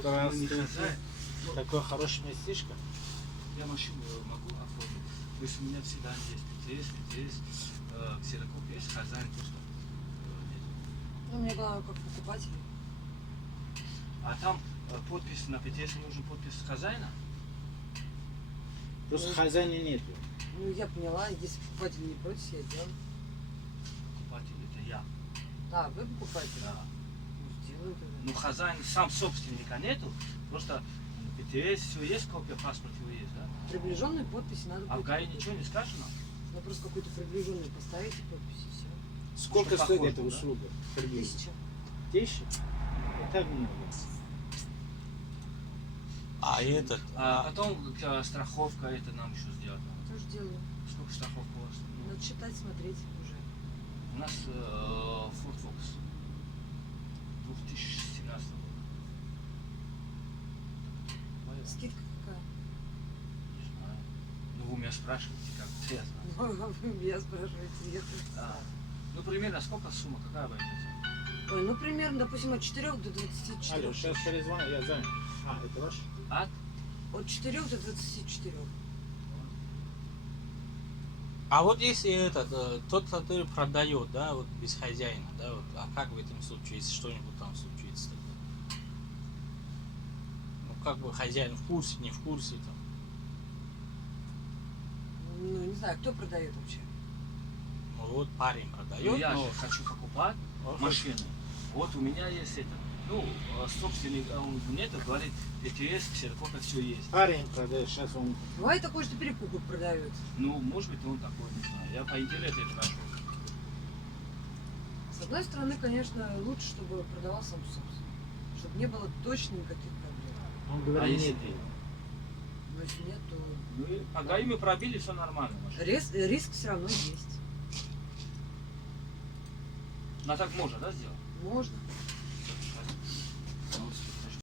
Здравствуйте. Такое хорошее местечко. Я машину могу оформить. То есть у меня всегда есть ПТС, ксерокопия есть, хозяин просто нет. Ну, мне главное, как покупатель. А там подпись на ПТС, нужен подпись хозяина? Просто хозяина нету. Ну, я поняла, если покупатель не против, я сделаю. Покупатель это я. Да, вы покупатель? Да. Ну, сделаю тогда. Ну хозяин, сам собственника нету, просто ПТС, все есть, копия паспорта его есть, да? Приближенную подпись надо А в будет. ГАИ ничего не сказано? Ну, просто какую-то приближенную поставите подпись и все. Сколько Что стоит похоже, эта да? услуга? Приблизно? 1000. 1000? Это много. А этот, А потом страховка, это нам еще сделать надо. Тоже делаю. Сколько страховка у вас? Ну, Надо читать, смотреть уже. у нас Ford Focus 2017 года. Твоя? Скидка какая? Не знаю. Ну вы меня спрашиваете, как я знаю. Ну, вы меня спрашиваете, я тут А. знаю. Ну примерно сколько сумма, какая обойдется? Ой, ну, примерно, допустим, от 4 до 24. Алло, сейчас перезвоню, я занят. А, это ваш? От? От 4 до 24. а вот если этот, тот, который продает, да, вот без хозяина, да, вот, а как в этом случае, если что-нибудь там случится тогда? Ну как бы хозяин в курсе, не в курсе там. Ну, не знаю, кто продает вообще. Ну вот парень Ну, продает, я но же хочу покупать машину. Вот у меня есть это. Ну, собственник, он нет, говорит, ПТС, ксерокопия, все есть. Парень продает, сейчас он... Бывает такое, что перекупы продают. Ну, может быть, он такой, не знаю. Я по интернету это нашел. С одной стороны, конечно, лучше, чтобы продавал сам собственник. Чтобы не было точно никаких проблем. Он А говорит, если нет. нет? Но если нет, то Ну, и по ГАИ мы пробили, все нормально. машина. риск все равно есть. Но так можно, да, сделать? Можно.